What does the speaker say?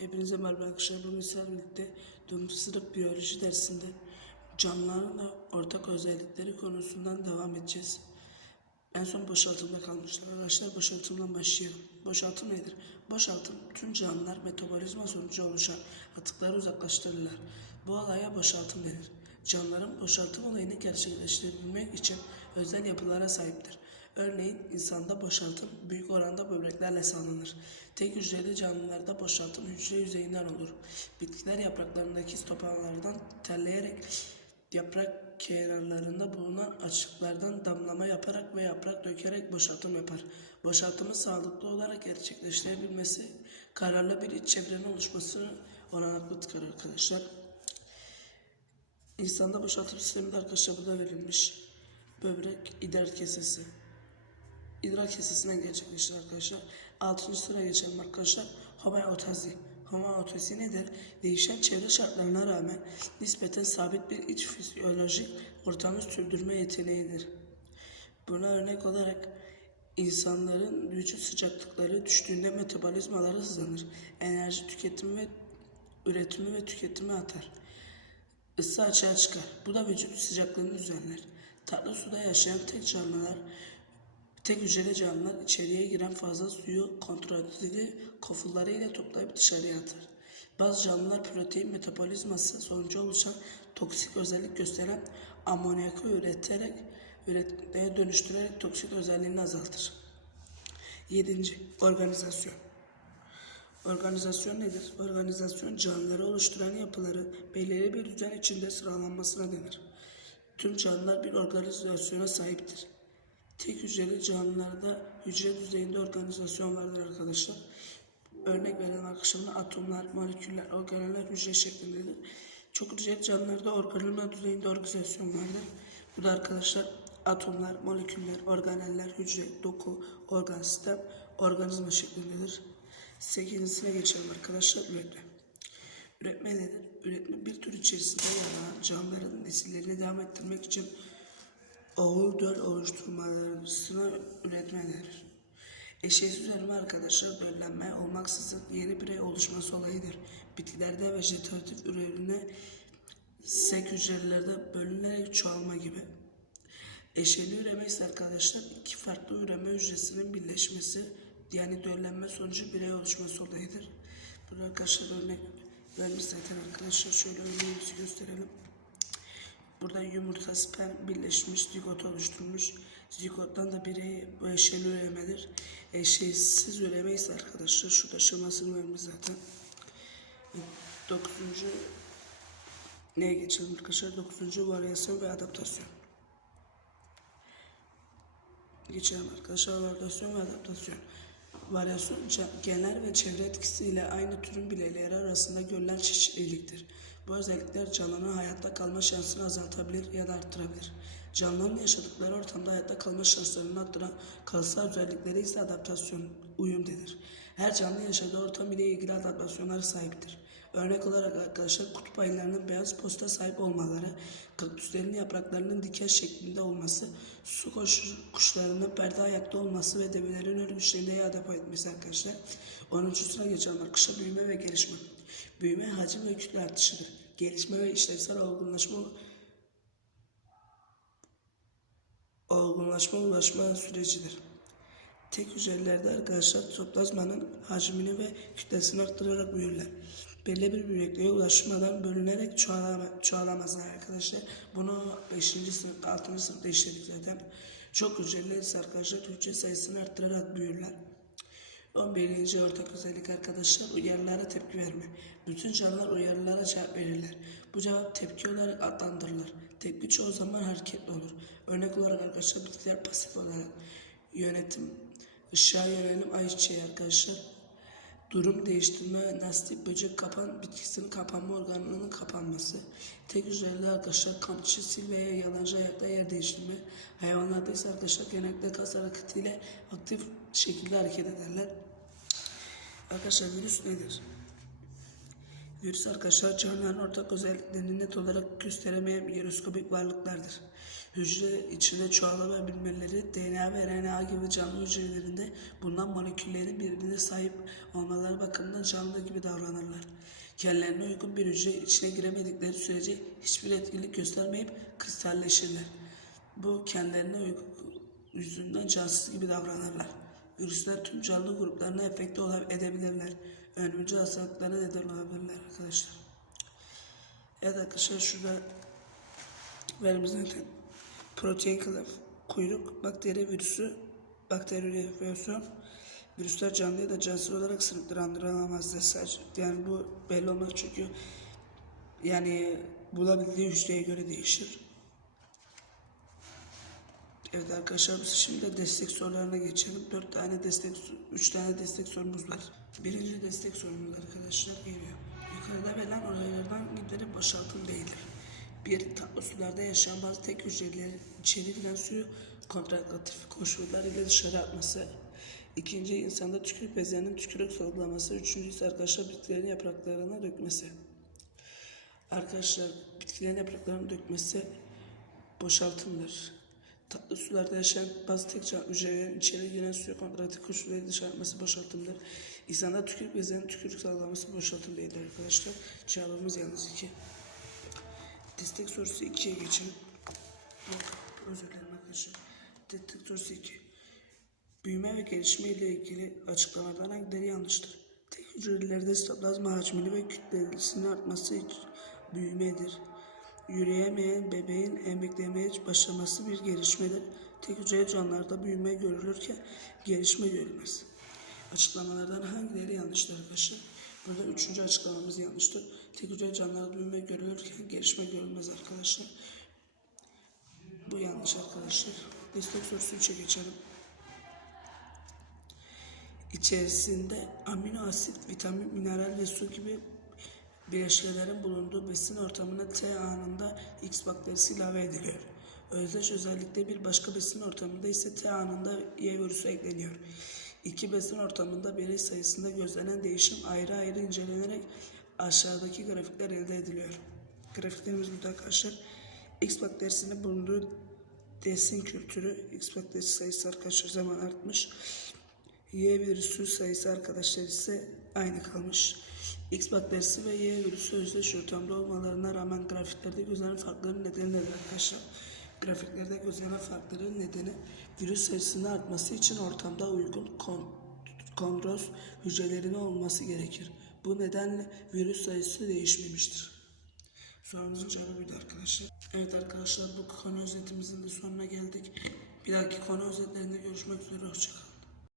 Hepinize merhaba arkadaşlar. Bugün sizlerle birlikte 4. sınıf biyoloji dersinde canlıların da ortak özellikleri konusundan devam edeceğiz. En son boşaltımda kalmışlar. Arkadaşlar boşaltımdan başlayalım. Boşaltım nedir? Boşaltım tüm canlılar metabolizma sonucu oluşan atıkları uzaklaştırırlar. Bu olaya boşaltım denir. Canlıların boşaltım olayını gerçekleştirebilmek için özel yapılara sahiptir. Örneğin insanda boşaltım büyük oranda böbreklerle sağlanır. Tek hücreli canlılarda boşaltım hücre yüzeyinden olur. Bitkiler yapraklarındaki toprağlardan terleyerek yaprak kenarlarında bulunan açıklardan damlama yaparak ve yaprak dökerek boşaltım yapar. Boşaltımın sağlıklı olarak gerçekleştirebilmesi kararlı bir iç çevrenin oluşmasını olanaklıdır arkadaşlar. İnsanda boşaltım sistemi de arkadaşlar burada verilmiş. Böbrek, idrar kesesi. İdrar kesesinden gerçekleşir arkadaşlar. Altıncı sıraya geçelim arkadaşlar. Homeostazi. Homeostazi nedir? Değişen çevre şartlarına rağmen nispeten sabit bir iç fizyolojik ortamı sürdürme yeteneğidir. Buna örnek olarak insanların vücut sıcaklıkları düştüğünde metabolizmaları hızlanır. Enerji tüketimi ve üretimi ve tüketimi artar. Isı açığa çıkar. Bu da vücut sıcaklığını düzenler. Tatlı suda yaşayan tek canlılar, tek hücreli canlılar içeriye giren fazla suyu kontrollü kofulları ile toplayıp dışarıya atar. Bazı canlılar protein metabolizması sonucu oluşan toksik özellik gösteren amonyakı üreterek üretmeye dönüştürerek toksik özelliğini azaltır. 7. Organizasyon Organizasyon nedir? Organizasyon canlıları oluşturan yapıların belirli bir düzen içinde sıralanmasına denir. Tüm canlılar bir organizasyona sahiptir. Tek hücreli canlılarda hücre düzeyinde organizasyon vardır arkadaşlar. Örnek verelim arkadaşlar atomlar, moleküller, organeller hücre şeklindedir. Çok hücreli canlılarda organelma düzeyinde organizasyon vardır. Bu da arkadaşlar atomlar, moleküller, organeller, hücre, doku, organ sistem, organizma şeklindedir. Sekizincisine geçelim arkadaşlar üretme. Üretme nedir? Üretme bir tür içerisinde yer canlıların nesillerini devam ettirmek için oğul döl oluşturmalarına üretme denir. Eşeğsiz üreme arkadaşlar döllenme olmaksızın yeni birey oluşması olayıdır. Bitkilerde vejetatif üreme sek hücrelerde bölünerek çoğalma gibi. Eşeli üreme ise arkadaşlar iki farklı üreme hücresinin birleşmesi yani döllenme sonucu birey oluşması olayıdır. Burada arkadaşlar örnek vermiş zaten arkadaşlar şöyle örneğimizi gösterelim. Burada yumurta sperm birleşmiş zigot oluşturmuş. Zigottan da bu eşeli üremedir. Eşeğsiz üreme ise arkadaşlar şurada şemasını vermiş zaten. Dokuzuncu neye geçelim arkadaşlar? Dokuzuncu varyasyon ve adaptasyon. Geçelim arkadaşlar varyasyon ve adaptasyon. Varyasyon genel ve çevre etkisiyle aynı türün bireyleri arasında görülen çeşitliliktir. Bu özellikler canlının hayatta kalma şansını azaltabilir ya da arttırabilir. Canlıların yaşadıkları ortamda hayatta kalma şanslarını arttıran kalıtsal özellikleri ise adaptasyon, uyum denir. Her canlı yaşadığı ortam ile ilgili adaptasyonlara sahiptir. Örnek olarak arkadaşlar kutup ayılarının beyaz posta sahip olmaları, kaktüslerin yapraklarının diken şeklinde olması, su koş, kuşlarının perde ayakta olması ve develerin örgüçlerine adapte etmesi arkadaşlar. 10. sıraya geçelim arkadaşlar büyüme ve gelişme. Büyüme hacim ve kütle artışıdır. Gelişme ve işlevsel olgunlaşma olgunlaşma ulaşma sürecidir. Tek hücrelerde arkadaşlar toplazmanın hacmini ve kütlesini arttırarak büyürler. Belli bir büyüklüğe ulaşmadan bölünerek çoğalama, çoğalamazlar arkadaşlar. Bunu 5. sınıf, 6. sınıfta işledik zaten. Çok hücreli ise arkadaşlar hücre sayısını arttırarak büyürler. 11. ortak özellik arkadaşlar uyarılara tepki verme. Bütün canlılar uyarılara cevap verirler. Bu cevap tepki olarak adlandırılır. Tepki çoğu zaman hareketli olur. Örnek olarak arkadaşlar bitkiler pasif olarak yönetim, ışığa yönelim ayçiçeği arkadaşlar. Durum değiştirme, nastik, böcek kapan, bitkisinin kapanma organlarının kapanması. Tek hücreli arkadaşlar kamçı, sil veya yalancı ayakta yer değiştirme. Hayvanlarda ise arkadaşlar genellikle kas hareketiyle aktif şekilde hareket ederler. Arkadaşlar virüs nedir? Virüs arkadaşlar canlıların ortak özelliklerini net olarak gösteremeyen mikroskobik varlıklardır. Hücre içinde çoğalabilmeleri DNA ve RNA gibi canlı hücrelerinde bulunan moleküllerin birbirine sahip olmaları bakımından canlı gibi davranırlar. Kendilerine uygun bir hücre içine giremedikleri sürece hiçbir etkinlik göstermeyip kristalleşirler. Bu kendilerine uygun yüzünden cansız gibi davranırlar. Virüsler tüm canlı gruplarına efekte edebilirler. Ölümcül hastalıklara neden olabilirler arkadaşlar. Evet arkadaşlar şurada verimiz zaten protein kılıf, kuyruk, bakteri virüsü, bakteri enfeksiyon, virüsler canlı ya da cansız olarak sınıflandırılamaz sadece. Yani bu belli olmaz çünkü yani bulabildiği hücreye göre değişir. Evet arkadaşlar biz şimdi de destek sorularına geçelim. 4 tane destek, 3 tane destek sorumuz var. Birinci destek sorumuz arkadaşlar geliyor. Yukarıda verilen olaylardan hangileri boşaltım değildir? Bir, tatlı sularda yaşayan bazı tek hücrelerin içeri giren suyu kontraktif koşullar ile dışarı atması. İkinci, insanda tükürük bezlerinin tükürük salgılaması. Üçüncüsü arkadaşlar bitkilerin yapraklarına dökmesi. Arkadaşlar bitkilerin yapraklarını dökmesi boşaltımdır. Tatlı sularda yaşayan bazı tek canlı hücrelerin içeri giren suyu kontraktif koşulları dışarı atması boşaltımdır. İnsanda tükürük bezlerinin tükürük salgılaması boşaltım değildir arkadaşlar. Cevabımız yalnız 2. Destek sorusu 2'ye geçelim. Yok, özür dilerim arkadaşlar. Destek sorusu 2. Büyüme ve gelişme ile ilgili açıklamalardan hangileri yanlıştır? Tek hücrelerde sitoplazma hacmini ve kütlesinin artması büyümedir. Yürüyemeyen bebeğin emeklemeye başlaması bir gelişmedir. Tek hücreli canlılarda büyüme görülürken gelişme görülmez. Açıklamalardan hangileri yanlıştır arkadaşlar? Burada üçüncü açıklamamız yanlıştır. Tek hücreli canlılarda büyüme görülürken gelişme görülmez arkadaşlar. Bu yanlış arkadaşlar. Destek sorusu 3'e geçelim. İçerisinde amino asit, vitamin, mineral ve su gibi bileşkelerin bulunduğu besin ortamına T anında X bakterisi ilave ediliyor. Özdeş özellikle bir başka besin ortamında ise T anında Y virüsü ekleniyor. İki besin ortamında birey sayısında gözlenen değişim ayrı ayrı incelenerek aşağıdaki grafikler elde ediliyor. Grafiklerimiz burada arkadaşlar. X bakterisinin bulunduğu desin kültürü X bakterisi sayısı arkadaşlar zaman artmış. Y virüsü sayısı arkadaşlar ise aynı kalmış. X bakterisi ve Y virüsü özdeş ortamda olmalarına rağmen grafiklerde gözlenen farkların nedeni nedir arkadaşlar? Grafiklerde gözlenen farkların nedeni virüs sayısının artması için ortamda uygun kon kondroz hücrelerinin olması gerekir. Bu nedenle virüs sayısı değişmemiştir. Sorumuzun cevabı buydu arkadaşlar. Evet arkadaşlar bu konu özetimizin de sonuna geldik. Bir dahaki konu özetlerinde görüşmek üzere. Hoşçakalın.